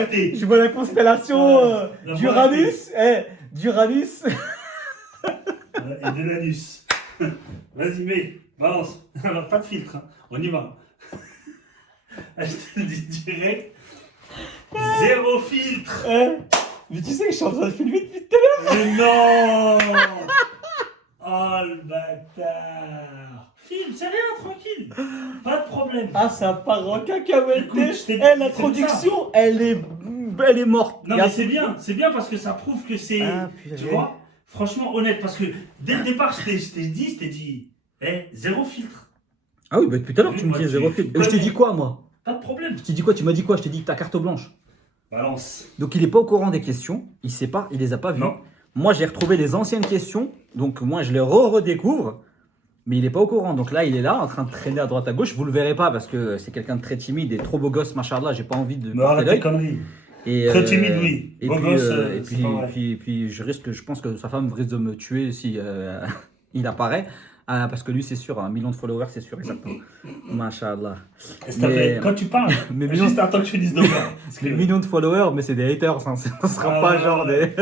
Je vois la constellation d'Uranus. D'Uranus. Et de l'anus. Vas-y, mets, balance. Alors, pas de filtre, hein. On y va. Je te le dis direct. Zéro filtre. Mais tu sais que je suis en train de filmer depuis tout à l'heure. Mais non. Oh le bâtard. Filme, c'est rien, tranquille. Pas de problème. Ah, ça part en cacahuète. Écoute, je t'ai dit, L'introduction, elle est morte. Non, mais c'est bien parce que ça prouve que c'est. Tu vois, franchement honnête, parce que dès le départ, je t'ai dit, zéro filtre. Ah oui, bah depuis tout à l'heure, tu me Moi, dis zéro filtre. tu Je t'ai connais. dit quoi, moi? Pas de problème. Je t'ai dit quoi? Tu m'as dit quoi? Je t'ai dit ta carte blanche. Balance. Donc il est pas au courant des questions, il sait pas, il les a pas vues. Non. Moi j'ai retrouvé les anciennes questions, donc moi je les redécouvre, mais il est pas au courant. Donc là il est là en train de traîner à droite à gauche. Vous le verrez pas parce que c'est quelqu'un de très timide et trop beau gosse, machallah. J'ai pas envie de. Mais arrête tes conneries. Et, Très timide, oui. Et Beau puis, gosse, et c'est pas vrai. puis je pense que sa femme risque de me tuer si il apparaît. Parce que lui, c'est sûr, 1 million de followers, c'est sûr, exactement. Machallah. S'il te plaît, quand tu parles, mais juste attends que je finisse de voir. Les millions de followers, mais c'est des haters, hein. Ce sera pas genre des.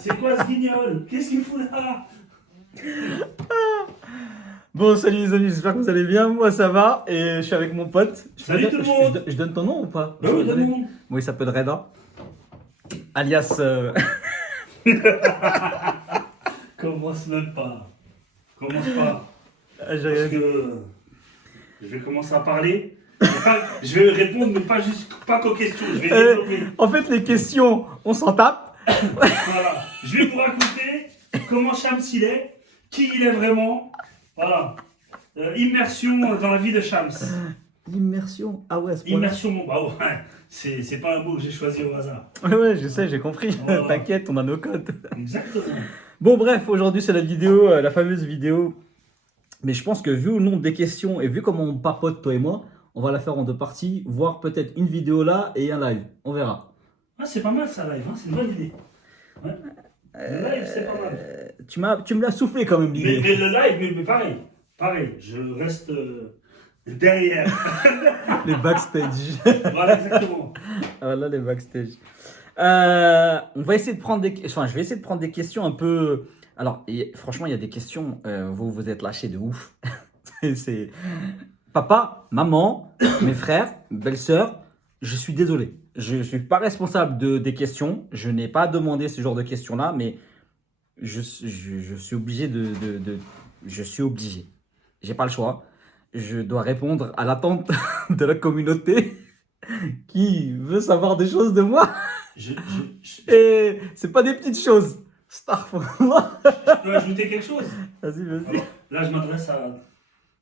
C'est quoi ce guignol? Qu'est-ce qu'il fout là? Bon, salut les amis, j'espère que vous allez bien. Moi, ça va et je suis avec mon pote. Salut tout le monde. Je donne ton nom ou pas? Bah oui, donne-moi. Moi, il s'appelle Reda. Alias. Commence même pas. Commence pas. Parce J'ai- que je vais commencer à parler. Je vais répondre, mais pas qu'aux questions. Je vais développer. En fait, les questions, on s'en tape. Voilà. Je vais vous raconter comment Shams il est, qui il est vraiment. Voilà. Immersion dans la vie de Shams. Immersion. Ah ouais, à ce point-là. Immersion, bah ouais. C'est pas un mot que j'ai choisi au hasard. Ouais, je sais, j'ai compris. Voilà. T'inquiète, on a nos codes. Exactement. Bon, bref, aujourd'hui, c'est la vidéo, la fameuse vidéo. Mais je pense que vu le nombre des questions et vu comment on papote, toi et moi, on va la faire en deux parties, voire peut-être une vidéo là et un live. On verra. Ah, c'est pas mal ça, live, hein, c'est une bonne idée. Ouais. Le live, c'est pas mal. Tu me l'as soufflé quand même, Mais, l'idée. mais le live, mais pareil. Pareil, je reste derrière. Les backstage. Voilà, exactement. Voilà les backstage. On va essayer de prendre je vais essayer de prendre des questions un peu. Alors, franchement, il y a des questions. Vous êtes lâchés de ouf. c'est papa, maman, mes frères, belle-sœur. Je suis désolé. Je suis pas responsable des questions. Je n'ai pas demandé ce genre de questions-là, mais je suis obligé je suis obligé. J'ai pas le choix. Je dois répondre à l'attente de la communauté qui veut savoir des choses de moi. Je Et c'est pas des petites choses. Astaghfirullah. peux ajouter quelque chose. Vas-y, vas-y. Alors, là, je m'adresse à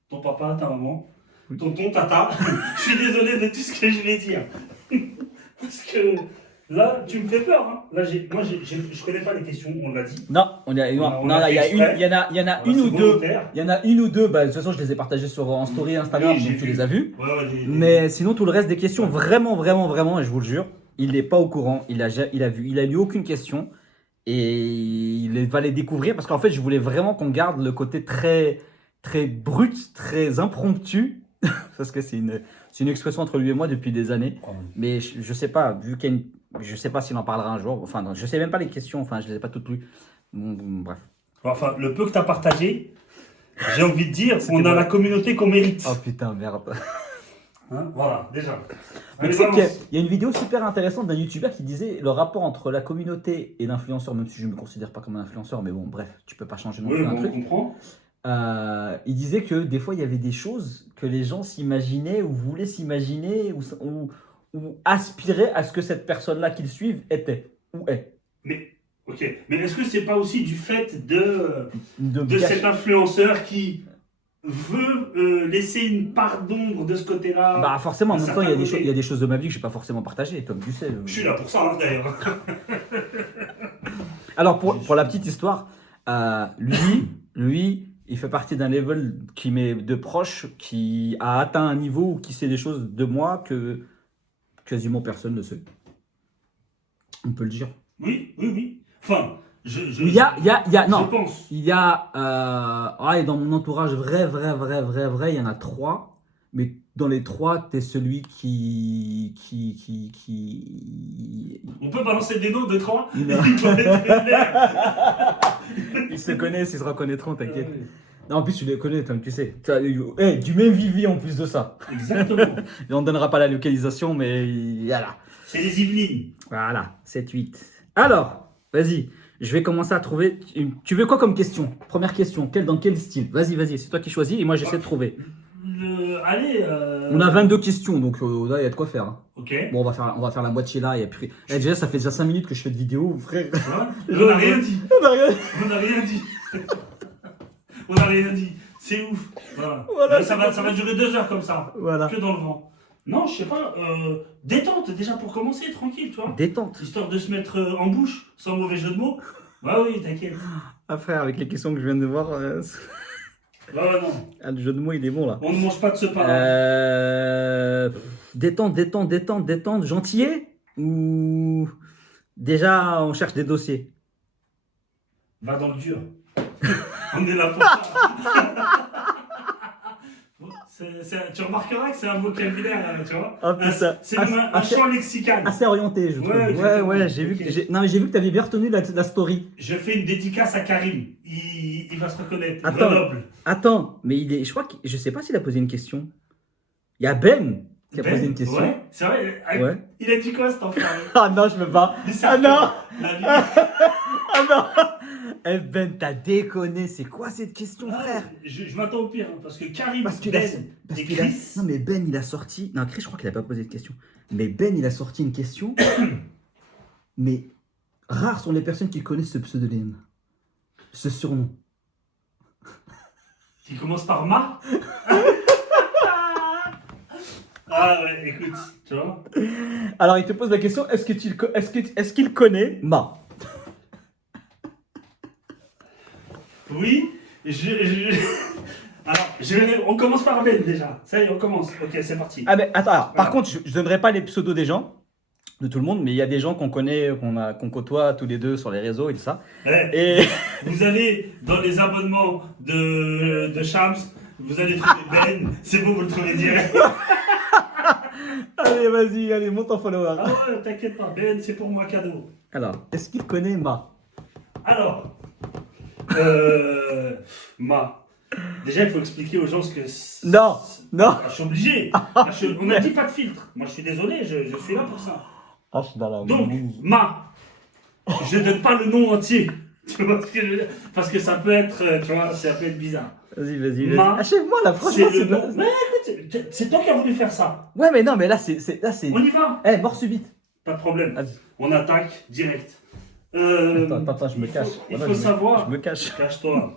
ton papa, ta maman, tonton, tata. Je suis désolé de tout ce que je vais dire. Parce que là, tu me fais peur. Hein. Là, je connais pas les questions, on l'a dit. Non, On non, a il y a fait une, exprès. il y en a Voilà, une ou c'est deux. volontaire. Il y en a une ou deux. Bah, de toute façon, je les ai partagées en story Instagram, Oui, j'ai donc tu vu. les as vues. Ouais, Mais sinon, tout le reste des questions, vraiment, vraiment, vraiment, et je vous le jure, il n'est pas au courant. Il a lu aucune question et va les découvrir parce qu'en fait, je voulais vraiment qu'on garde le côté très, très brut, très impromptu parce que c'est une expression entre lui et moi depuis des années. Mais je sais pas, je sais pas s'il en parlera un jour. Enfin, non, je sais même pas les questions. Enfin, je les ai pas toutes lues. Bref. Enfin, le peu que tu as partagé, j'ai envie de dire C'était qu'on a bon. la communauté qu'on mérite. Oh putain, merde. Hein, voilà, déjà. Mais Allez, tu sais qu'il balance. y a une vidéo super intéressante d'un youtubeur qui disait le rapport entre la communauté et l'influenceur, même si je ne me considère pas comme un influenceur, mais bon, bref, tu peux pas changer non Oui, plus un bon, on truc. comprend. Il disait que des fois il y avait des choses que les gens s'imaginaient ou voulaient s'imaginer ou aspiraient à ce que cette personne-là qu'ils suivent était ou est. Mais, ok. Mais est-ce que c'est pas aussi du fait de gâcher- cet influenceur qui veut laisser une part d'ombre de ce côté-là? Bah forcément, en Un même temps, il y a certain côté. il y a des choses de ma vie que je n'ai pas forcément partagées, comme tu sais. Je suis là pour ça, hein, d'ailleurs. Alors, pour la petite histoire, lui, il fait partie d'un level qui m'est de proche, qui a atteint un niveau où qui sait des choses de moi que quasiment personne ne sait. On peut le dire. Oui. Enfin, Il y a, non, je pense. il y a, dans mon entourage, vrai, il y en a 3. Mais dans les trois, t'es celui On peut balancer des noms de 3. Il Il a- faut mettre une lettre. Ils se connaissent, ils se reconnaîtront, Ah t'inquiète. oui. Non, en plus, tu les connais, comme tu sais. Du même Vivi en plus de ça. Exactement. Et on ne donnera pas la localisation, mais voilà. C'est les Yvelines. Voilà, 7, 8. Alors, vas-y, je vais commencer à trouver. Tu veux quoi comme question? Première question, dans quel style? Vas-y, c'est toi qui choisis et moi j'essaie de trouver. Allez. On a 22 questions, donc là, il y a de quoi faire. Hein. Ok. Bon, on va faire la moitié là et après. Déjà, ça fait déjà 5 minutes que je fais de vidéo, frère. On n'a rien dit. On a rien. On n'a rien dit. On n'a rien dit. C'est ouf. Voilà. Voilà, ça va durer 2 heures comme ça. Voilà. Que dans le vent. Non, je sais pas. Détente déjà pour commencer, tranquille, tu vois. Détente. Histoire de se mettre en bouche, sans mauvais jeu de mots. Bah oui, t'inquiète. Ah, frère, avec les questions que je viens de voir, Bah non. le jeu de mots, il est bon là. On ne mange pas de ce pain. Détente, gentillet ou déjà on cherche des dossiers? Va dans le dur. On est là pour ça. Tu remarqueras que c'est un vocabulaire, tu vois. Ah, putain. C'est même un champ lexical. Assez orienté, je trouve. Ouais, exactement. Ouais, j'ai vu Ok. non, mais j'ai vu que tu avais bien retenu la story. Je fais une dédicace à Karim. Il va se reconnaître. Attends. Grenoble. Attends, mais je crois que je sais pas s'il a posé une question. Il y a Ben qui a posé une question. Ouais, c'est vrai. Ouais. Il a dit quoi cet enfoiré? Ah non, je peux pas. Il Ah non. La nuit. Ah non. Eh Ben, t'as déconné. C'est quoi cette question, Ah, frère? je m'attends au pire, hein, parce que Karim, Parce qu'il Ben parce et qu'il a. Chris, Non, mais Ben, il a sorti. Non, Chris, je crois qu'il a pas posé de question. Mais Ben, il a sorti une question. Mais rares sont les personnes qui connaissent ce pseudonyme, ce surnom. qui commence par Ma. Ah ouais, écoute, tu vois. Alors, il te pose la question est-ce qu'il connaît Ma? Oui, Alors, on commence par Ben déjà. Ça y est, on commence. Ok, c'est parti. Ah, mais attends, alors, par Voilà. contre, je donnerai pas les pseudos des gens, de tout le monde, mais il y a des gens qu'on connaît, qu'on côtoie tous les deux sur les réseaux et tout ça. Eh, Et. vous allez dans les abonnements de Shams, vous allez trouver Ben. C'est bon, vous le trouvez direct. Allez, vas-y, allez, monte en follower. Ah ouais, t'inquiète pas, Ben, c'est pour moi cadeau. Alors, est-ce qu'il connaît Ma? Alors, Ma. Déjà, il faut expliquer aux gens ce que. Non, non. Je suis obligé. On n'a dit pas de filtre. Moi, je suis désolé, je suis là pour ça. Ah, je suis dans la Donc, mouise. Ma. Je donne pas le nom entier. Tu vois ce que je veux dire? Parce que ça peut être, tu vois, ça peut être bizarre. Vas-y. Ma. Achève-moi là, franchement, C'est le c'est nom. pas- Mais écoute, c'est toi qui as voulu faire ça. Ouais, mais non, mais là, c'est. On y va. Eh, mort subite. Pas de problème. Vas-y. On attaque direct. Attends, je me cache. Il Voilà, faut savoir. Je me cache. Cache-toi.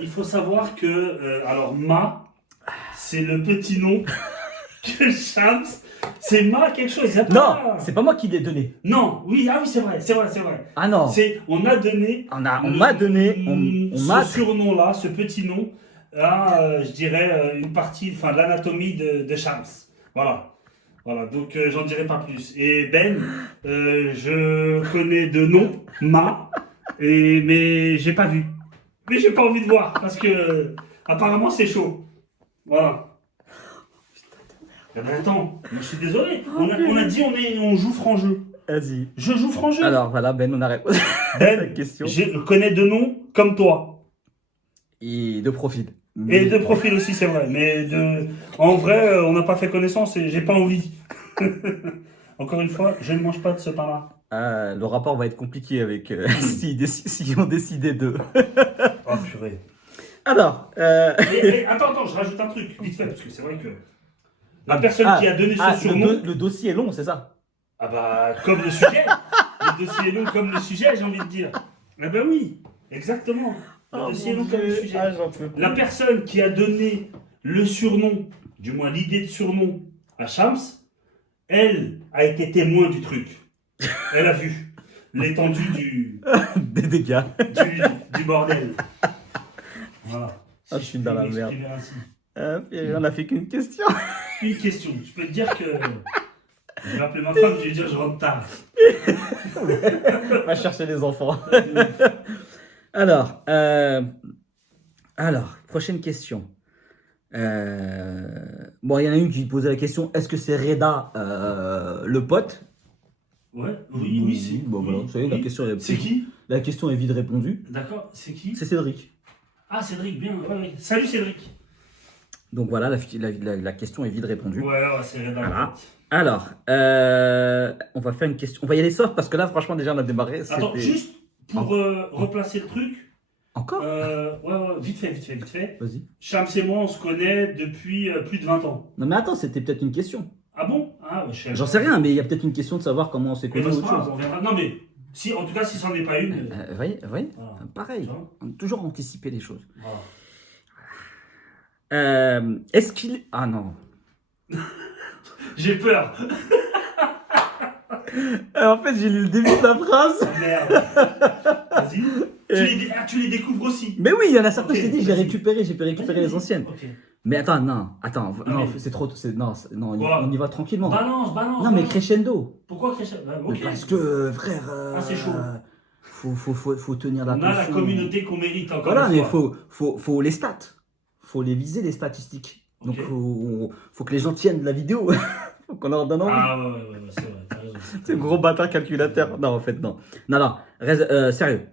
Il faut savoir que, alors, Ma, c'est le petit nom que Shams. C'est Ma quelque chose. Y a Non, pas... c'est pas moi qui l'ai donné. Non, oui, ah oui, c'est vrai. Ah non. On a donné. On m'a donné. On ce m'a. surnom-là, ce petit nom, à, je dirais, une partie, enfin, l'anatomie de Shams. Voilà. Voilà, donc j'en dirai pas plus. Et Ben, je connais de nom, Ma, mais j'ai pas vu. Mais j'ai pas envie de voir, parce que apparemment c'est chaud. Voilà. Eh ben, attends, moi, je suis désolé. On a dit on joue franc jeu. Vas-y. Je joue franc jeu. Alors voilà, Ben, on a répondu à la Ben, question. je connais de nom comme toi. Et de profil. Et de profil aussi, c'est vrai. Mais en vrai, on n'a pas fait connaissance et j'ai pas envie. Encore une fois, je ne mange pas de ce pain-là. Le rapport va être compliqué avec si on décidait de. Oh purée. Alors. Attends, je rajoute un truc, vite fait, parce que c'est vrai que la personne qui a donné ce surnom. Le dossier est long, c'est ça? Ah bah, comme le sujet. Le dossier est long comme le sujet, j'ai envie de dire. Ah bah oui, exactement. Le dossier est long comme le sujet. J'en peux plus. La personne qui a donné le surnom, du moins l'idée de surnom à Shams, elle a été témoin du truc. Elle a vu l'étendue Des dégâts. du bordel. Voilà. Ah, je suis dans la merde. m'exprimer ainsi. Et on a fait qu'une question. Une question. Je peux te dire que je vais appeler ma femme, je vais lui dire je rentre tard. On va chercher les enfants. Alors, prochaine question. Bon, il y en a une qui posait la question, est-ce que c'est Reda, le pote? Ouais, oui, c'est. Bon, Oui, voilà, vous savez, oui. C'est qui? la question est vite répondue. D'accord, c'est qui? C'est Cédric. Ah, Cédric, bien. Ouais, ouais. Salut Cédric. Donc voilà, la question est vite répondue. Ouais, c'est Reda. Voilà. Alors, on va faire une question. On va y aller soft parce que là, franchement, déjà, on a démarré. Attends, juste pour replacer le truc. Encore? Ouais, vite fait. Vas-y. Shams et moi, on se connaît depuis plus de 20 ans. Non, mais attends, c'était peut-être une question. Ah bon? Ah, ouais, J'en sais rien, mais il y a peut-être une question de savoir comment on s'est Mais connus ou c'est autre pas grave, chose. on verra. Non, mais si, en tout cas, si c'en est pas une. Vous voyez, Voilà. pareil. Tu vois. On a toujours anticipé les choses. Voilà. Est-ce qu'il... Ah non. J'ai peur. En fait, j'ai lu le début de la phrase. Oh, merde. Vas-y. Tu les découvres aussi. Mais oui, il y en a certains, Ok, je t'ai dit, j'ai pu récupérer les anciennes. Ok. Mais attends, non, mais- c'est trop... Non, Quoi on y va tranquillement. Balance. Non, mais crescendo. Pourquoi Christian? Bah, ok. Parce que, frère... Ah, c'est chaud. Faut tenir la On a la tension. communauté qu'on mérite encore Voilà, une mais fois. faut les stats. Faut les viser, les statistiques. Donc, Ok. faut que les gens tiennent la vidéo. Faut qu'on leur donne envie. Ah ouais, c'est vrai, t'as raison. C'est un gros bâtard calculateur. Non, en fait, non. Non, sérieux.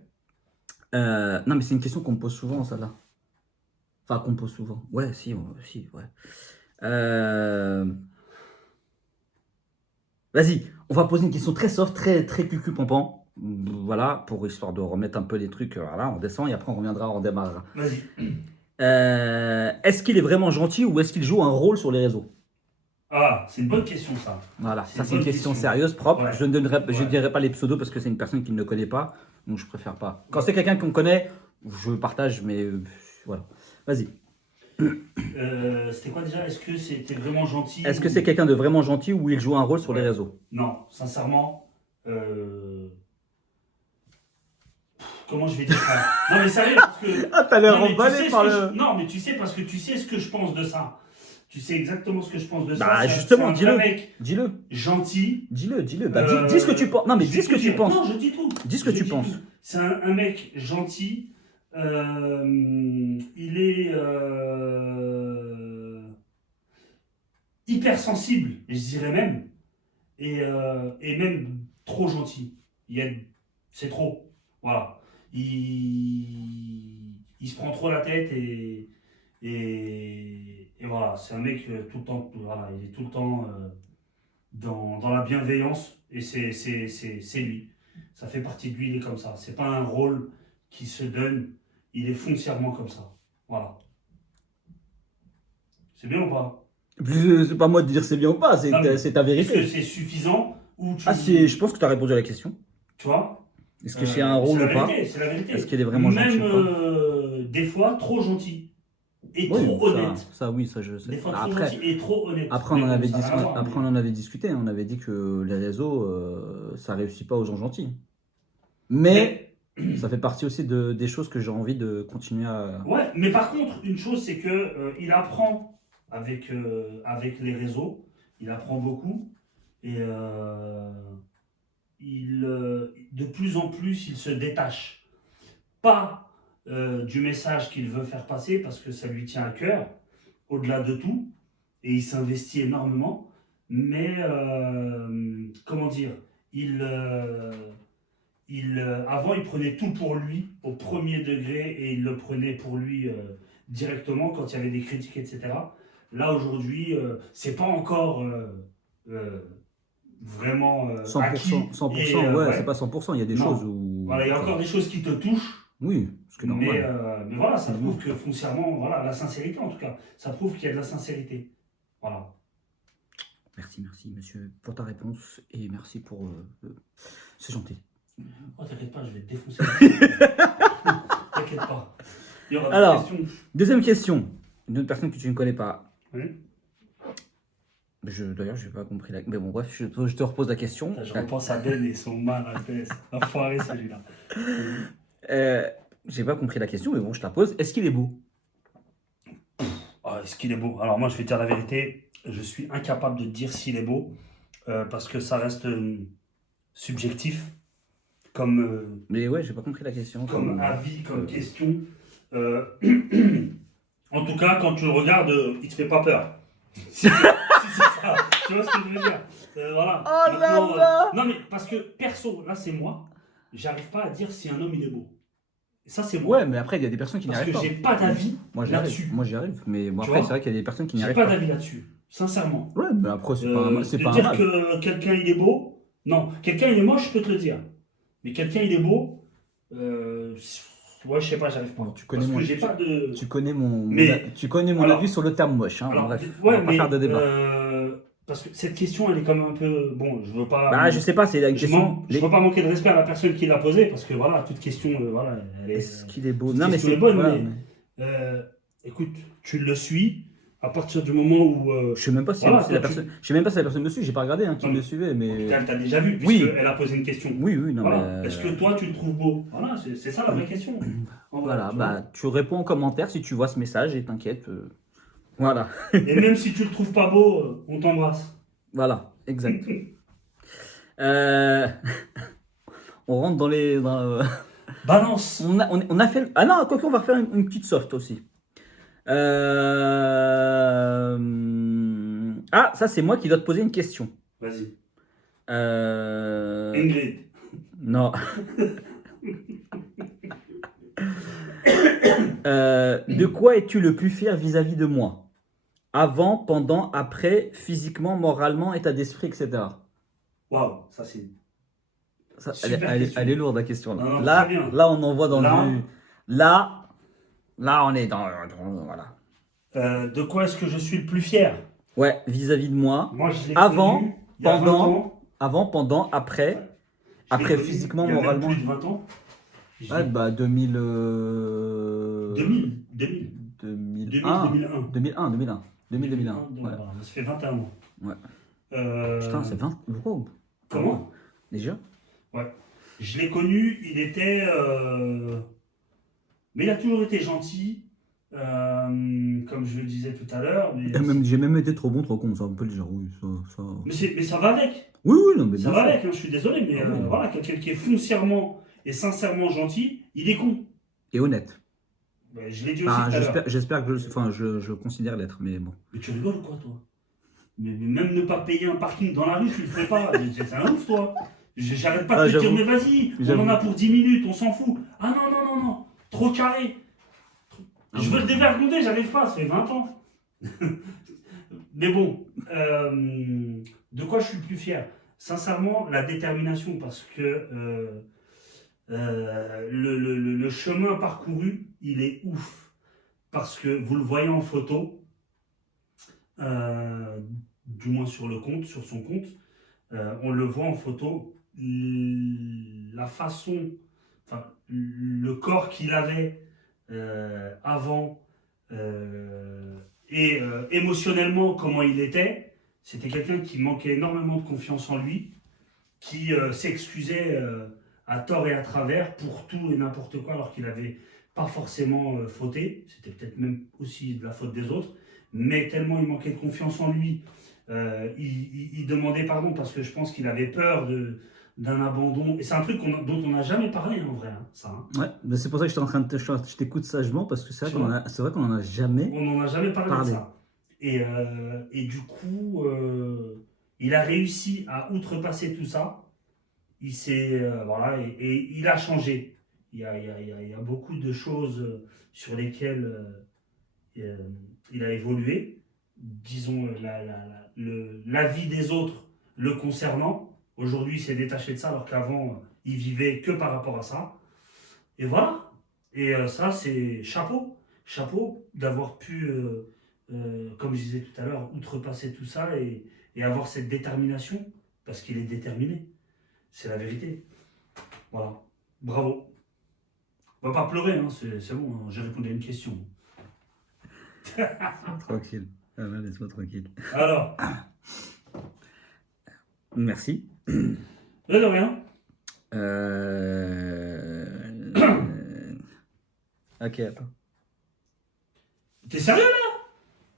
Non, mais c'est une question qu'on me pose souvent, celle-là. Enfin, qu'on me pose souvent. Ouais, si, ouais. Vas-y, on va poser une question très soft, très cucu-pampan. Voilà, pour histoire de remettre un peu les trucs. Voilà, on descend et après on démarrera. Vas-y. Est-ce qu'il est vraiment gentil ou est-ce qu'il joue un rôle sur les réseaux? Ah, c'est une bonne question, ça. Voilà, C'est ça une c'est une bonne question question. sérieuse, propre. Ouais. Je ne Ouais. dirai pas les pseudos parce que c'est une personne qui ne le connaît pas, donc je préfère pas. Quand c'est quelqu'un qu'on connaît, je partage, mais voilà. Vas-y. C'était quoi déjà? Est-ce que c'était vraiment gentil? Est-ce que c'est quelqu'un de vraiment gentil ou il joue un rôle sur les Ouais. réseaux? Non, sincèrement. Comment je vais dire ça? Non, mais sérieux, parce que. Ah, t'as l'air Non, mais tu emballé sais ce par que le... Non, mais tu sais, parce que tu sais ce que je pense de ça. Tu sais exactement ce que je pense de ça. Bah, C'est justement, un dis-le. vrai mec Dis-le. gentil. Dis-le. Bah, dis ce que tu penses. Non, mais Je dis vais ce que tout tu dire. penses. Non, je dis tout. Dis ce que Je tu dis penses. tout. C'est un mec gentil. Il est hypersensible, je dirais même. Et même trop gentil. C'est trop. Voilà. Il se prend trop la tête et voilà. C'est un mec tout le temps. Voilà, il est tout le temps dans la bienveillance et c'est lui. Ça fait partie de lui, il est comme ça. C'est pas un rôle qui se donne, il est foncièrement comme ça. Voilà. C'est bien ou pas? C'est pas moi de dire c'est bien ou pas, c'est Non, mais ta Est-ce que vérité. c'est suffisant ou tu... Ah, je pense que tu as répondu à la question. Tu vois? Est-ce que c'est un rôle c'est ou la pas? vérité, c'est la vérité. Est-ce qu'il est vraiment gentil Même ou pas? des fois trop gentil et Oui, trop honnête. oui, ça je sais. Des fois trop Après, gentil et trop honnête. après, on Mais en bon, avait ça n'a rien à voir, après, on en avait discuté. On avait dit que les réseaux, ça réussit pas aux gens gentils. Mais ça fait partie aussi des choses que j'ai envie de continuer à... Ouais, mais par contre, une chose, c'est que il apprend avec les réseaux. Il apprend beaucoup. Et de plus en plus, il se détache. Pas du message qu'il veut faire passer, parce que ça lui tient à cœur, au-delà de tout. Et il s'investit énormément. Mais, comment dire, avant, il prenait tout pour lui, au premier degré, et il le prenait pour lui directement quand il y avait des critiques, etc. Là, aujourd'hui, c'est pas encore vraiment 100%, acquis. 100%, Et, ouais, ouais. c'est pas 100%, il y a des Non. choses où... Voilà, il y a encore des choses qui te touchent, Oui, ce qui est mais normal. voilà, ça prouve que foncièrement, voilà, la sincérité en tout cas, ça prouve qu'il y a de la sincérité. Voilà. Merci, monsieur, pour ta réponse et merci pour... c'est gentil. Oh, t'inquiète pas, je vais te défoncer. T'inquiète pas. Il y aura des Alors, questions. deuxième question. Une autre personne que tu ne connais pas. Oui. D'ailleurs, je n'ai pas compris la... Mais bon, bref, je te repose la question. Je repense à Ben et son mal à PS. Enfoiré celui-là. J'ai pas compris la question, mais bon, je te la pose. Est-ce qu'il est beau? Oh, est-ce qu'il est beau? Alors moi, je vais te dire la vérité. Je suis incapable de te dire s'il est beau. Parce que ça reste subjectif. Comme Mais ouais, j'ai pas compris la question. avis, comme question. En tout cas, quand tu le regardes, il te fait pas peur. Si c'est ça, tu vois ce que je veux dire. Voilà. Oh là Maintenant, là. non mais parce que perso, là c'est moi, j'arrive pas à dire si un homme il est beau. Ça c'est moi. Ouais, mais après, il y a des personnes qui n'y Parce arrivent que pas. j'ai pas d'avis Moi, j'y là-dessus. arrive. Moi, j'y arrive. Mais bon, Tu après, vois, c'est vrai qu'il y a des personnes qui n'y j'ai arrivent pas pas. d'avis là-dessus, sincèrement. Ouais, mais après, c'est pas un, c'est De pas un dire mal. que quelqu'un il est beau, non, quelqu'un il est moche, je peux te le dire. Mais quelqu'un il est beau, ouais, je sais pas, j'arrive pas. Bon, tu connais Parce mon, que j'ai pas de. tu connais mon, Mais, tu connais mon alors, avis sur le terme moche. Hein. alors, Bref, on ouais, va pas mais faire de débat. parce que cette question elle est quand même un peu. Bon, je veux pas. Bah, je sais pas, c'est une question. Je veux pas manquer de respect à la personne qui l'a posée, parce que voilà, toute question, voilà, elle est. Est-ce qu'il est beau? Toute Non, mais question c'est est bonne, voilà, mais écoute, tu le suis à partir du moment où. je sais même pas si, voilà, si toi, la personne. Je sais même pas si la personne me suit. J'ai pas regardé hein, qui Non, me suivait, mais. elle t'a déjà vu, Oui. puisqu'elle a posé une question. Oui, oui, non, Voilà. mais. Est-ce que toi, tu le trouves beau? Voilà, c'est ça la vraie question. En vrai, Voilà, tu vois. bah, tu réponds en commentaire si tu vois ce message et t'inquiète. Voilà, Et même si tu le trouves pas beau, on t'embrasse. voilà, exact. Euh, On rentre dans les. Balance. On a fait. Ah non, quoi qu'on va refaire une petite soft aussi. Ah, ça c'est moi qui dois te poser une question. Vas-y. Euh, Ingrid. Non. De quoi es-tu le plus fier vis-à-vis de moi? Avant, pendant, après, physiquement, moralement, état d'esprit, etc. Waouh, ça c'est. Ça, Super question. elle est lourde la question là. Non, non, Là, très bien. là, on en voit dans Là. le. Là, on est voilà. De quoi est-ce que je suis le plus fier? Ouais, vis-à-vis de moi. Moi, je l'ai Avant, connu il y a 20 pendant, ans. Avant, pendant, après. Je l'ai Après, connu physiquement, il y a même moralement. plus de 20 ans. Ouais, bah 2000. 2000. 2001. 2001. 2001. 2001. Donc, Ouais. voilà, ça fait 21 ans. Ouais. Euh, Putain, c'est 20. Wow. Comment? Déjà? Ouais. Je l'ai connu, il était. Mais il a toujours été gentil, comme je le disais tout à l'heure. J'ai même été trop bon, trop con, ça on peut le dire, oui. Ça... Mais ça va avec. Oui, oui, non, mais Ça bien va sûr. avec, hein, je suis désolé, mais Ah oui. voilà, quelqu'un qui est foncièrement et sincèrement gentil, il est con. Et honnête. Ben, je l'ai dit aussi Enfin, tout à l'heure. j'espère que je considère l'être, mais bon. Mais tu rigoles ou quoi, toi? Mais même ne pas payer un parking dans la rue, tu le ferais pas. C'est un ouf, toi. J'arrête pas de te dire, j'avoue. mais vas-y, on J'avoue. en a pour 10 minutes, on s'en fout. Ah non, non, non, non, trop carré. Ah Je bon. veux le dévergonder, j'arrive pas, ça fait 20 ans. Mais bon, de quoi je suis le plus fier? Sincèrement, la détermination, parce que le chemin parcouru, il est ouf. Parce que vous le voyez en photo, du moins sur le compte, sur son compte, on le voit en photo, la façon, enfin, le corps qu'il avait avant et émotionnellement comment il était, c'était quelqu'un qui manquait énormément de confiance en lui, qui s'excusait à tort et à travers pour tout et n'importe quoi alors qu'il n'avait pas forcément fauté, c'était peut-être même aussi de la faute des autres, mais tellement il manquait de confiance en lui, il demandait pardon parce que je pense qu'il avait peur d'un abandon. Et c'est un truc dont on n'a jamais parlé en vrai, hein, ça. Hein. Ouais, mais c'est pour ça que j'étais en train de je t'écoute sagement parce que c'est vrai qu'on en a jamais. On n'en a jamais parlé de ça. Et du coup, il a réussi à outrepasser tout ça. Il s'est voilà et il a changé. Il y a beaucoup de choses sur lesquelles il a évolué. Disons la vie des autres le concernant. Aujourd'hui, il s'est détaché de ça alors qu'avant, il vivait que par rapport à ça. Et voilà. Et ça, c'est chapeau. Chapeau d'avoir pu, comme je disais tout à l'heure, outrepasser tout ça et avoir cette détermination. Parce qu'il est déterminé. C'est la vérité. Voilà. Bravo. On va pas pleurer, hein, c'est bon, hein, j'ai répondu à une question. Tranquille. Ah, laisse-moi tranquille. Alors, Merci. de rien. Ok, attends. T'es sérieux là?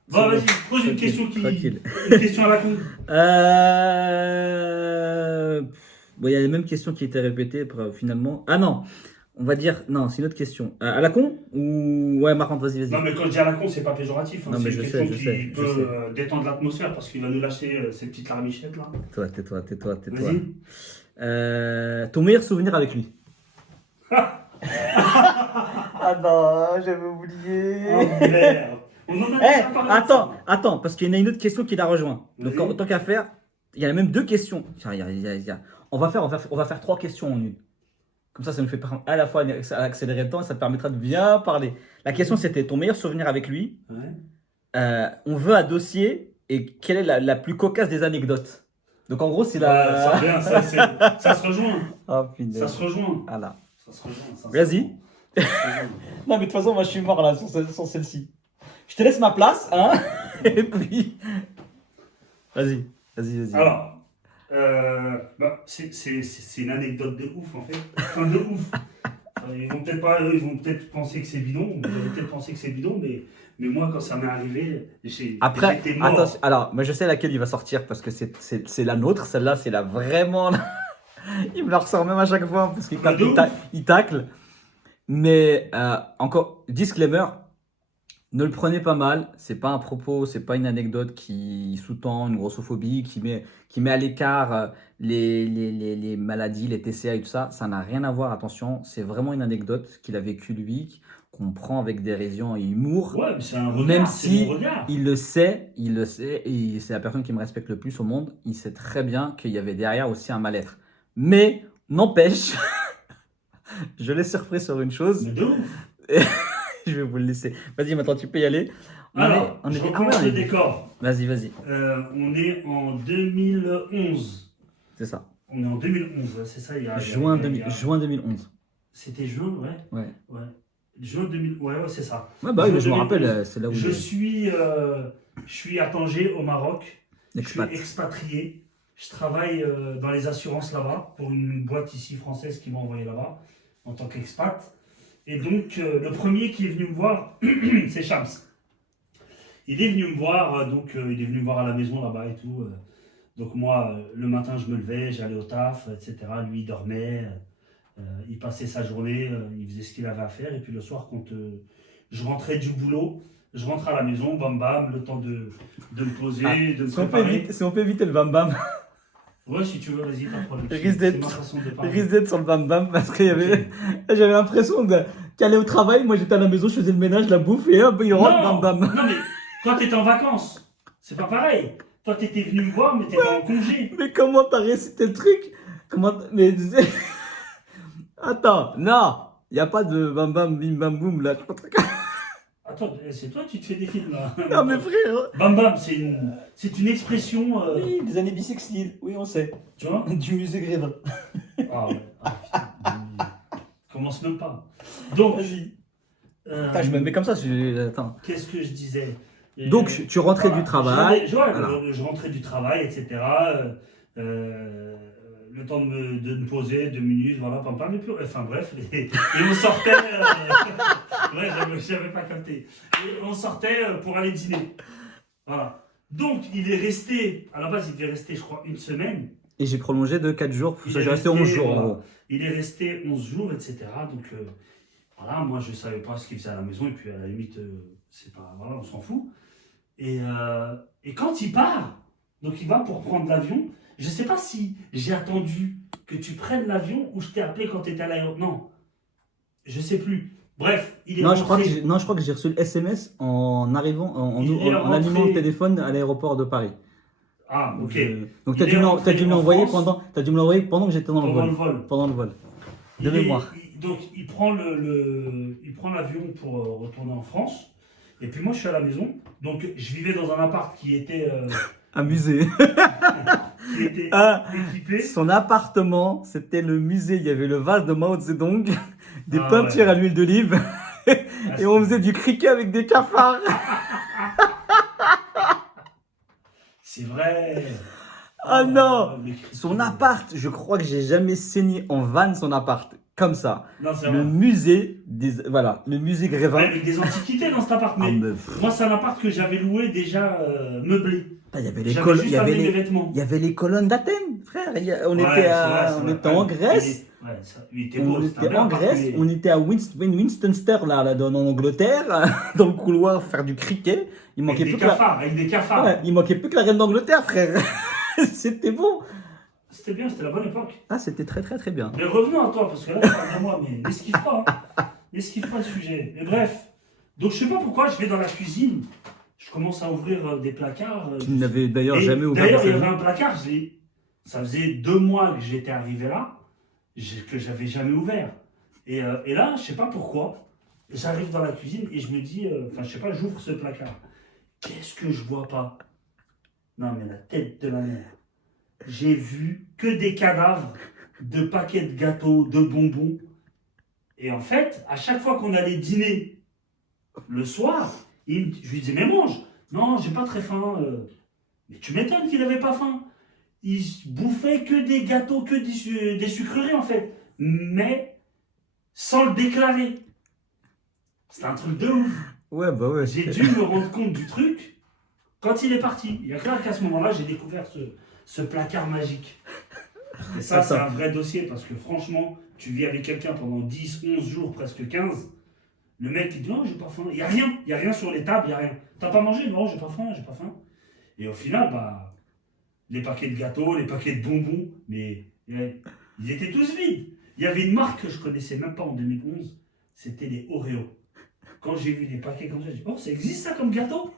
Bon, vas-y, pose une question Tranquille. Une question à la con. Bon, il y a les mêmes questions qui étaient répétées finalement. Ah non. On va dire, non, c'est une autre question. À la con ou ouais, Marc, vas-y, vas-y. Non, mais quand je dis à la con, c'est pas péjoratif. Hein. Non, C'est mais une je question sais, je qui sais, je peut sais. détendre l'atmosphère parce qu'il va nous lâcher ces petites larmichettes là. Tais-toi, tais-toi, tais-toi, tais-toi. Vas-y. Ton meilleur souvenir avec lui? Ah non, j'avais oublié. Oh merde. On en a Eh, déjà parlé de attends, ça. attends, parce qu'il y en a une autre question qui la rejoint. Donc, Vas-y. tant qu'à faire, il y en a même deux questions. Tiens, on va faire 3 questions en une. Comme ça nous fait à la fois accélérer le temps et ça te permettra de bien parler. La question, c'était ton meilleur souvenir avec lui. Ouais. On veut un dossier et quelle est la plus cocasse des anecdotes. Donc, en gros, c'est Ouais, ça la. revient, ça se rejoint. Oh, punaise. Ça se rejoint. Voilà. Ça se rejoint. Ça se Vas-y. rejoint. Ça se rejoint. Non, mais de toute façon, moi, je suis mort là sur celle-ci. Je te laisse ma place, hein. Et puis. Vas-y, vas-y, vas-y. Alors, c'est une anecdote de ouf en fait. Enfin, de ouf. Ils vont peut-être penser que c'est bidon. Vous allez peut-être penser que c'est bidon, mais moi, quand ça m'est arrivé, Après, j'étais mort. attention, alors, mais je sais laquelle il va sortir parce que c'est la nôtre. Celle-là, c'est la vraiment. Il me la ressort même à chaque fois parce qu'il Ah, de ouf. il tacle. Mais encore, disclaimer, ne le prenez pas mal. C'est pas un propos, c'est pas une anecdote qui sous-tend une grossophobie, qui met à l'écart les maladies, les TCA et tout ça. Ça n'a rien à voir, attention. C'est vraiment une anecdote qu'il a vécue lui, qu'on prend avec dérision et humour. Ouais, mais c'est un regard. Même c'est si mon regard. il le sait, et c'est la personne qui me respecte le plus au monde, il sait très bien qu'il y avait derrière aussi un mal-être. Mais, n'empêche, je l'ai surpris sur une chose, Mais de ouf. je vais vous le laisser. Vas-y, maintenant tu peux y aller. Alors, On est- je ah ouais, recommence on le est- décor. Vas-y, vas-y, On est en 2011. c'est ça. On est en 2011, ouais, c'est ça. Juin, il y a- juin 2011. C'était juin, ouais. Ouais, Ouais. Juin 2000, ouais, c'est ça. ouais bah oui, Juin mais je me 2011. rappelle, c'est là où Je suis à Tanger, au Maroc. l'expat. Je suis expatrié. Je travaille dans les assurances là-bas pour une boîte ici française qui m'a envoyé là-bas en tant qu'expat. Et donc, le premier qui est venu me voir, c'est Shams. Il est venu me voir, il est venu me voir à la maison là-bas et tout. Donc moi, le matin, je me levais, j'allais au taf, etc. Lui, il dormait, il passait sa journée, il faisait ce qu'il avait à faire. Et puis le soir, quand je rentrais du boulot, je rentre à la maison, bam bam, le temps de me poser, Ah, de me Si on préparer. peut éviter le bam bam, Ouais, si tu veux, vas-y, pas de problème. Il risque C'est d'être- ma façon de il parler. risque d'être sur le bam bam parce qu'il y avait. Ok. J'avais l'impression qu'aller au travail, moi j'étais à la maison, je faisais le ménage, la bouffe et hop, il rentre, Non, bam bam. non, mais toi, t'étais en vacances. C'est pas pareil. Toi, t'étais venu me voir, mais t'étais en congé. Mais comment t'as récité le truc? Mais attends, non, il n'y a pas de bam bam bim bam boum là. Attends, c'est toi, tu te fais des films là. Non mais frère. Bam bam, c'est une expression. Oui, des années bissextiles, oui on sait. Tu vois. Du musée Grévin. Ah ouais. Ah, putain. Commence même pas. Donc, Vas-y. Putain, je me mets comme ça, attends. qu'est-ce que je disais? Donc tu rentrais du travail. Je rentrais du travail, etc. Le temps de me poser, 2 minutes, voilà, pam pam, et puis, enfin bref, et on sortait. Ouais, j'avais pas capté. Et on sortait pour aller dîner. Voilà. Donc il est resté, à la base il devait rester, je crois, 1 semaine. Et j'ai prolongé de 4 jours, Il ça est j'ai resté 11 jours en voilà. gros. Il est resté 11 jours, etc. Donc voilà, moi je savais pas ce qu'il faisait à la maison, et puis à la limite, c'est pas, voilà, on s'en fout. Et quand il part, donc il va pour prendre l'avion, je sais pas si j'ai attendu que tu prennes l'avion ou je t'ai appelé quand tu étais à l'aéroport. Non, je sais plus. Bref, il est Non, je crois rentré. que j'ai reçu le SMS en arrivant, Il est en allumant rentré. le téléphone à l'aéroport de Paris. Ah, ok. Donc Il t'as est dû me rentré en l'envoyer France. pendant que j'étais dans le Pendant vol. le vol. Pendant le vol. De Il est- mémoire. donc il prend l'avion pour retourner en France. Et puis moi je suis à la maison. Donc je vivais dans un appart qui était Amusé. Ah, équipé. son appartement, c'était le musée. Il y avait le vase de Mao Zedong, des Ah, peintures ouais. à l'huile d'olive, Ah, et on faisait du cricket avec des cafards. C'est vrai. Ah non. mais- Son appart, je crois que j'ai jamais saigné en van son appart. Comme ça. Non, c'est Le vrai. musée le musée Ouais, Grévin. avec des antiquités dans cet appart. Ah, Mais mais- moi c'est un appart que j'avais loué déjà meublé. Ah, il y avait les J'avais colonnes, juste amené mes vêtements. il y avait les colonnes d'Athènes, frère. On Ouais, était c'est à, vrai, c'est on vrai. était en Grèce. Ouais, il était beau, On c'était un était bel en appart, Grèce, mais- on était à Winchester, là, en Angleterre, dans le couloir, faire du cricket. Il avec manquait des plus que la... cafards, avec des cafards. Ouais, il manquait plus que la reine d'Angleterre, frère. C'était bon. C'était bien, c'était la bonne époque. Ah, c'était très, très, très bien. Mais revenons à toi, parce que là, tu parles de moi, mais n'esquive pas, hein. N'esquive pas le sujet. Mais bref, donc je sais pas pourquoi je vais dans la cuisine, je commence à ouvrir des placards. Tu n'avais d'ailleurs Et jamais ouvert. d'ailleurs, il y de avait sa un placard, ça faisait 2 mois que j'étais arrivé là, que j'avais jamais ouvert. Et là, je sais pas pourquoi, j'arrive dans la cuisine et je me dis, enfin, je sais pas, j'ouvre ce placard. Qu'est-ce que je vois pas? Non, mais la tête de la mère. J'ai vu que des cadavres de paquets de gâteaux, de bonbons. Et en fait, à chaque fois qu'on allait dîner le soir, je lui disais, mais mange. Non, j'ai pas très faim. Mais tu m'étonnes qu'il avait pas faim. Il bouffait que des gâteaux, que des sucreries en fait. Mais sans le déclarer. C'est un truc de ouf. Ouais, bah ouais. J'ai dû me rendre compte du truc quand il est parti. Il y a que là qu'à ce moment-là, j'ai découvert ce placard magique. Et ça, c'est un vrai dossier parce que franchement, tu vis avec quelqu'un pendant 10, 11 jours, presque 15. Le mec, il dit non, j'ai pas faim. Il n'y a rien sur les tables, il n'y a rien. T'as pas mangé? Non, j'ai pas faim, j'ai pas faim. Et au final, bah, les paquets de gâteaux, les paquets de bonbons, mais ils étaient tous vides. Il y avait une marque que je connaissais même pas en 2011, c'était les Oreos. Quand j'ai vu des paquets comme ça, j'ai dit, oh, ça existe ça comme gâteau?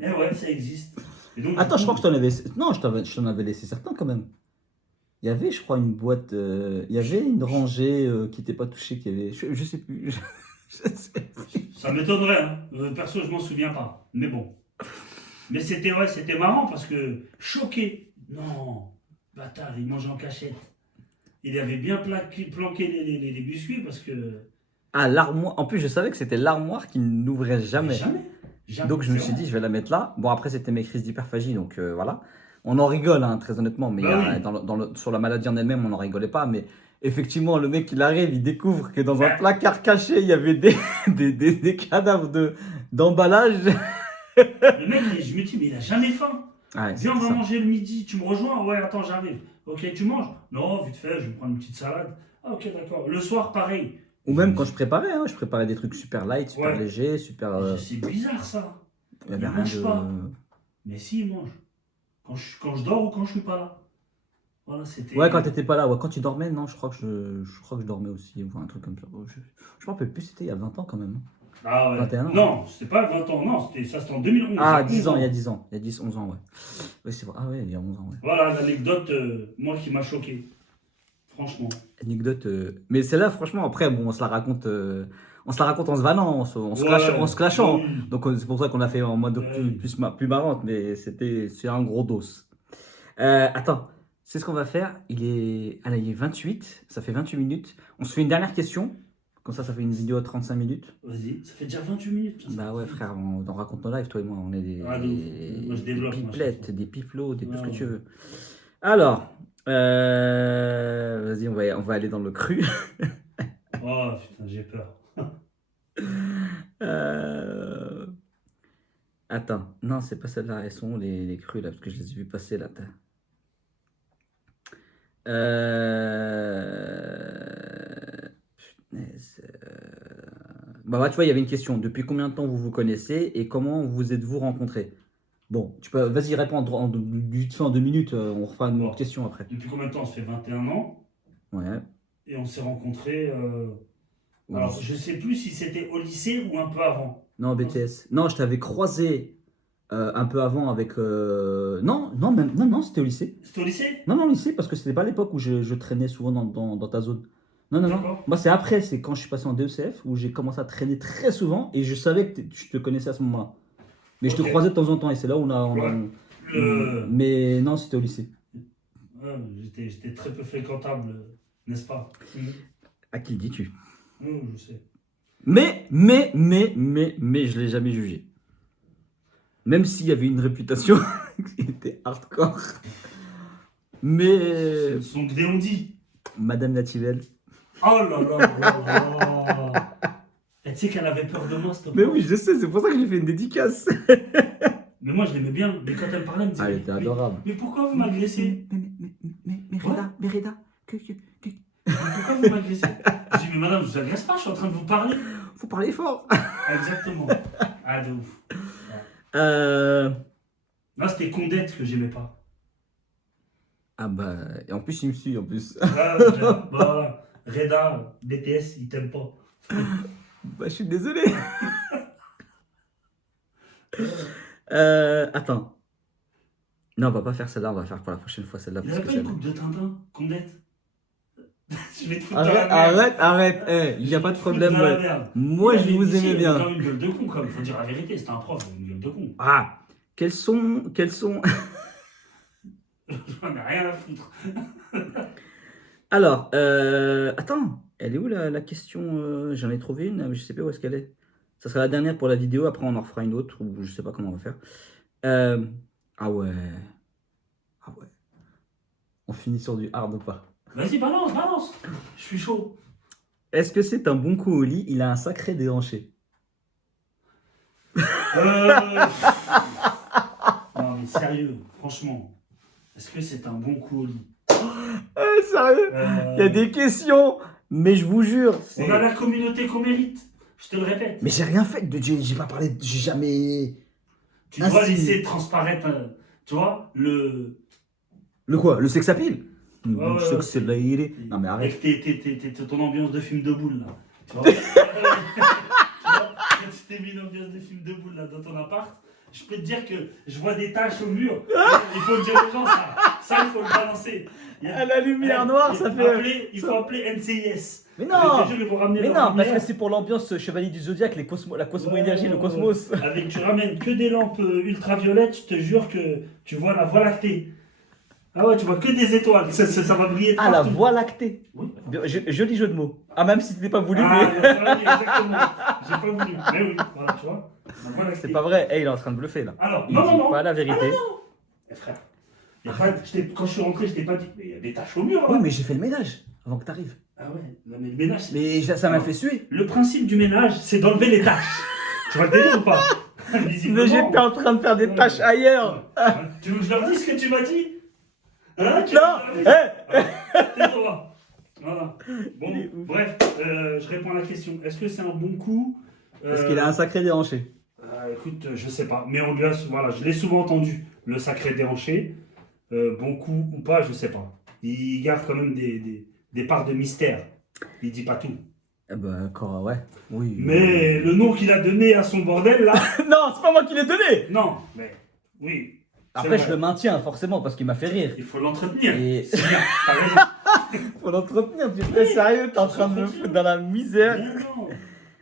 Eh ouais, ça existe. Et donc, Attends, du je coup, crois que je t'en avais. Non, je t'en avais laissé certains quand même. Il y avait, je crois, une boîte. Il y avait une rangée qui n'était pas touchée. Qui avait... je sais plus. Je sais plus. ça m'étonnerait, hein. Perso, je m'en souviens pas. Mais bon. Mais c'était ouais, c'était marrant parce que choqué. Non, bâtard, il mangeait en cachette. Il avait bien planqué les biscuits parce que. Ah, l'armoire. En plus, je savais que c'était l'armoire qui n'ouvrait jamais. Jamais. Jamais. Donc, je me C'est suis vrai. dit, je vais la mettre là. Bon, après, c'était mes crises d'hyperphagie. Donc, voilà. On en rigole, hein, très honnêtement. Mais Bah il y a- oui. sur la maladie en elle-même, on n'en rigolait pas. Mais effectivement, le mec, il arrive, il découvre que dans un Ouais. placard caché, il y avait des cadavres d'emballage. Le mec, je me dis, mais il a jamais faim. Ouais, Viens, on c'était va ça. manger le midi. Tu me rejoins? Ouais, attends, j'arrive. Ok, tu manges? Non, vite fait, je vais prendre une petite salade. Ah, ok, d'accord. Le soir, pareil. Ou même quand je préparais, hein, je préparais des trucs super light, super Ouais. légers, super. C'est bizarre ça. Il y avait il rien mange de. pas. Mais si, il mange. Quand je dors ou quand je suis pas là. Voilà, c'était. Ouais, quand t'étais pas là, ouais, quand tu dormais, non, je crois que je dormais aussi, ou un truc comme ça. Je me rappelle plus, c'était il y a 20 ans quand même. Ah ouais. 21 ans. Non, c'était pas 20 ans, non, c'était en 2011. Ah, il y a 10 11 ans, il y a 10 ans. Il y a 10, 11 ans, ouais. Ouais, c'est vrai. Ah ouais, il y a 11 ans, ouais. Voilà l'anecdote, moi qui m'a choqué. Franchement. Anecdote. Mais celle-là, franchement, après, bon, on se la raconte en se vannant, en se clashant. Oui. Donc, c'est pour ça qu'on a fait en mode Ouais. plus marrante, mais c'est un gros dos. Attends, c'est ce qu'on va faire. Il est 28, ça fait 28 minutes. On se fait une dernière question. Comme ça fait une vidéo de 35 minutes. Vas-y, ça fait déjà 28 minutes. Ça. Bah ouais, frère, on raconte nos lives, toi et moi. On est des, Ah, de ouf. Moi, je développe, des moi, pipelettes, je fais ça. des pipelots, tout ce que Ouais, tu ouais. veux. Alors, vas-y, on va aller dans le cru. Oh putain, j'ai peur. Euh, Attends, non, c'est pas celle-là. Elles sont où les crues là, parce que je les ai vues passer là. Punaise, Bah ouais, tu vois, il y avait une question. Depuis combien de temps vous vous connaissez et comment vous êtes-vous rencontrés? Bon, tu peux, vas-y, répondre vite fait en 2 minutes. On refera une Bon. autre question après. Depuis combien de temps? Ça fait 21 ans. Ouais. Et on s'est rencontrés. Oui. Alors, je sais plus si c'était au lycée ou un peu avant. Non, BTS. Non, je t'avais croisé un peu avant avec. Non, non, c'était au lycée. C'était au lycée? Non, au lycée, parce que c'était pas l'époque où je traînais souvent dans ta zone. Non. D'accord. Moi, c'est après, c'est quand je suis passé en DECF où j'ai commencé à traîner très souvent et je savais que je te connaissais à ce moment-là. Mais je te Ok. croisais de temps en temps et c'est là où Ouais. Mais non, c'était au lycée. J'étais très peu fréquentable, n'est-ce pas? À qui le dis-tu? Je sais. Mais, je l'ai jamais jugé. Même s'il y avait une réputation qui était hardcore. Mais, Son Gdéondi. Madame Nativelle. Oh là là là là. Et tu sais qu'elle avait peur de moi, cette Mais oui, je sais, c'est pour ça que j'ai fait une dédicace. Mais moi, je l'aimais bien. Mais quand elle parlait, elle me disait, Ah, elle était adorable. mais pourquoi vous m'agressez? Mais Reda, Pourquoi vous m'agressez? Je dis, mais madame, je vous agresse pas, je suis en train de vous parler. faut parler fort. Exactement. Ah, de ouf. Euh... Là, c'était Condette que j'aimais pas. Ah bah, et en plus, il me suit, en plus. Ah, bah, voilà. Reda, BTS, il t'aime pas. Bah, je suis désolé. Attends. Non, on va pas faire celle-là, on va faire pour la prochaine fois celle-là. Il Parce avait que pas une celle-là... coupe de Tintin, Condette. Je vais te foutre dans la Arrête, merde. arrête, il n'y a pas de problème. Foutre dans la merde. Moi, Il je avait vous initié, aimais il avait bien. quand même une gueule de con, comme. Faut dire la vérité, c'était un prof, une gueule de con. Ah, quels sont... J'en ai rien à foutre. Alors, attends, elle est où la question j'en ai trouvé une, mais je sais pas où est-ce qu'elle est. Ça sera la dernière pour la vidéo, après on en refera une autre, ou je sais pas comment on va faire. Ah ouais. Ah ouais. On finit sur du hard ou pas? Vas-y, balance, balance. Je suis chaud. Est-ce que c'est un bon coup au lit? Il a un sacré déhanché. Non, mais sérieux, franchement. Est-ce que c'est un bon coup au lit? Sérieux? Il y a des questions, mais je vous jure. On a la communauté qu'on mérite. Je te le répète. Mais j'ai rien fait, j'ai pas parlé, j'ai jamais... Tu dois laisser transparaître, tu vois, le quoi? Le sex appeal? Ouais, Je sais que c'est là, il est... Non mais arrête. avec ton ambiance de film de boule, là. Tu vois, tu vois, quand tu t'es mis une ambiance de film de boule, là, dans ton appart, je peux te dire que je vois des taches au mur. Il faut le dire aux gens, ça. Ça, il faut le balancer. À la lumière noire, ça fait... Il faut appeler NCIS. Mais Je non! te jure, ils vont ramener Mais leur non, parce lumière. que c'est pour l'ambiance Chevalier du Zodiaque, la cosmo-énergie, le cosmos. Avec, tu ramènes que des lampes ultraviolettes, je te jure que tu vois la Voie lactée. Ah ouais, tu vois que des étoiles, ça va briller Ah, la partout. Voie lactée. Oui. Joli jeu de mots. Ah, même si c'était pas voulu, Ah, mais... bah, oui, exactement. J'ai pas voulu. Mais oui, voilà, tu vois. La Voie lactée. C'est pas vrai. Eh, il est en train de bluffer, là. Alors, Il non, dit non. pas la vérité. Ah, non. Eh, frère, quand je suis rentré, je t'ai pas dit, mais il y a des taches au mur, là. Oui, mais j'ai fait le ménage avant que t'arrives. Ah ouais, non, mais le ménage, c'est... Mais ça m'a fait suer. Le principe du ménage, c'est d'enlever les taches. Tu vois le délire ou pas? Mais j'étais en train de faire des tâches ailleurs. Tu veux que je leur dise ce que tu m'as dit? Hein, Non. Tais-toi. Voilà. Bon, bref, je réponds à la question. Est-ce que c'est un bon coup? Parce qu'il a un sacré déhanché. Écoute, je sais pas. Mais on lui a, voilà, je l'ai souvent entendu, le sacré déhanché. Bon coup ou pas, je sais pas. Il garde quand même des parts de mystère. Il dit pas tout. Eh ben, encore, ouais. Oui. Mais le nom qu'il a donné à son bordel, là... Non, c'est pas moi qui l'ai donné. Non, mais... Oui. Après, c'est je le vrai. maintiens, forcément, parce qu'il m'a fait rire. Il faut l'entretenir. Et- C'est bien, t'as raison. Faut l'entretenir, tu es sérieux, t'es en train de me foutre dans la misère. Mais non.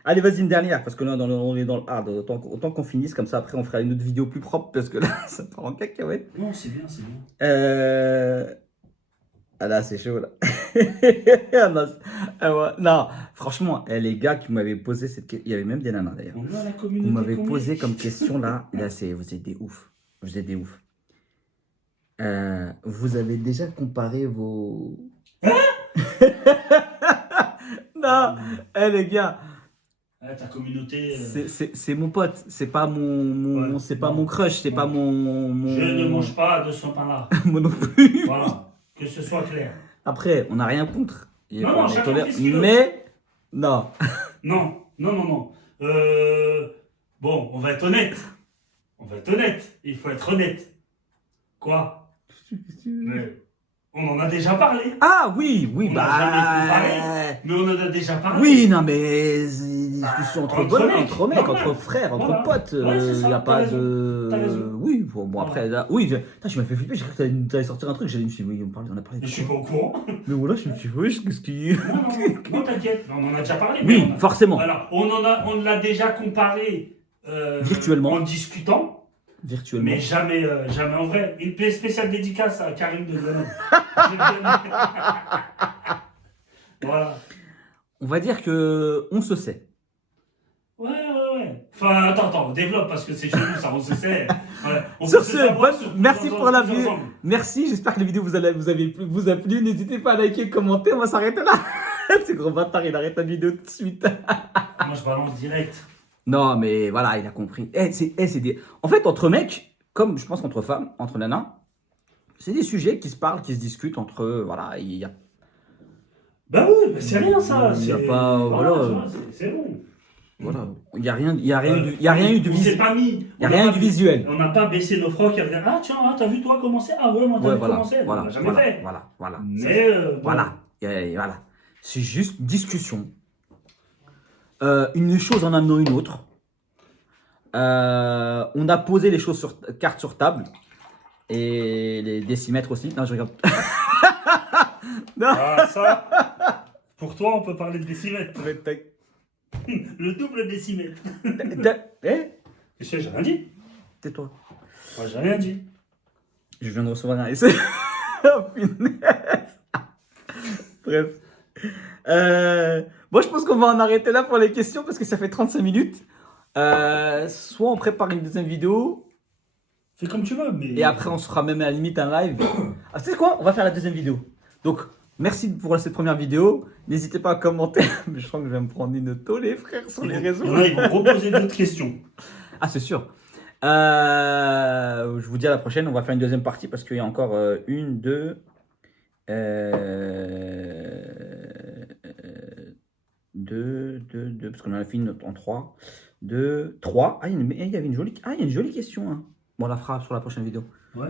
Allez, vas-y, une dernière, parce que là, on est dans le hard. Autant qu'on finisse, comme ça, après, on fera une autre vidéo plus propre, parce que là, ça part en cacahuète. Non, c'est bien, c'est bien. Ah là, c'est chaud, là. Non, ouais. Non, franchement, les gars qui m'avaient posé cette question, il y avait même des nanas, d'ailleurs. On a la Vous communauté. m'avez qu'on posé mérite. comme question, là, vous êtes des ouf. Vous êtes des ouf. Vous avez déjà comparé vos... Non, les gars, Ah, ta communauté. c'est mon pote, c'est pas mon Ouais, c'est pas non. mon crush, c'est Non. pas mon... Je ne mange pas de ce pain-là. Moi non plus. Voilà. Que ce soit clair. Après, on n'a rien contre. Non, non, On chacun tolère- fait ce qu'il veut. Mais, non. Non, non, non, non. Bon, on va être honnête. On va être honnête. Il faut être honnête. Quoi? Mais on en a déjà parlé. Ah oui, oui, On bah... n'a jamais Mais on en a déjà parlé. Oui, non, mais c'est une discussion entre entre bonnes, mecs, entre mecs, normal. entre frères, entre Voilà. potes. Ouais, c'est Il ça, n'y a t'as pas raison, de... t'as raison. Oui, bon, Voilà. après, là... Oui, je m'as fait flipper, j'ai cru que t'allais sortir un truc, je me suis dit, oui, on a parlé de Je suis quoi. pas au courant. Mais voilà, je me suis dit, oui, qu'est-ce qui... Non, non, non, t'inquiète. On en a déjà parlé. mais Oui, on a- forcément, Voilà. On l'a déjà comparé Virtuellement. en discutant. virtuellement. Mais jamais, jamais en vrai. Une spéciale dédicace à Karim de Grenoble. Voilà. On va dire que on se sait. Ouais. Enfin, attends, on développe parce que c'est chelou, ça, on se sait. Ouais. On Sur peut se ce, savoir bonne- sur merci plusieurs pour la plusieurs vue. angles. Merci, j'espère que la vidéo vous a plu. N'hésitez pas à liker, commenter, on va s'arrêter là. Ce gros bâtard, il arrête la vidéo tout de suite. Moi, je balance direct. Non, mais voilà, il a compris. En fait, entre mecs, comme je pense qu'entre femmes, entre nanas, c'est des sujets qui se parlent, qui se discutent entre eux. Voilà, il y a, Bah oui, mais c'est rien ça. il y a c'est- pas. Voilà, Voilà. tu vois, c'est bon. Voilà. Il n'y a rien, il y a rien, il y a rien eu de On s'est visuel. pas mis. Il y a rien eu de visuel. On n'a pas baissé nos frocs et regardé. Ah tiens, ah, t'as vu toi commencer? Ah ouais, moi t'as Ouais, vu voilà, commencer. On voilà, l'a jamais voilà, fait. voilà, voilà. Mais bon. Voilà, voilà. C'est juste discussion. Une chose en amenant une autre. On a posé les choses sur carte sur table et les décimètres aussi. Non, je regarde. Non. Ah ça. Pour toi, on peut parler de décimètre. Le double décimètre. Eh, Tu sais, j'ai rien dit. tais-toi. Moi, j'ai rien dit. Je viens de recevoir un essai. Oh, punaise. Bref. Moi, je pense qu'on va en arrêter là pour les questions parce que ça fait 35 minutes. Soit on prépare une deuxième vidéo Fais comme tu veux, mais. et après on se fera même à la limite un live. Ah, tu sais quoi? On va faire la deuxième vidéo. Donc, merci pour cette première vidéo. N'hésitez pas à commenter. Mais je crois que je vais me prendre une tollée, frère, sur les réseaux. Il y en a, ils vont reposer d'autres questions. Ah, c'est sûr. Je vous dis à la prochaine. On va faire une deuxième partie parce qu'il y a encore une, deux, deux, parce qu'on en a fait une en trois. Deux, trois. Ah, il y avait une jolie, il y a une jolie question. Hein. Bon, on la fera sur la prochaine vidéo. Ouais.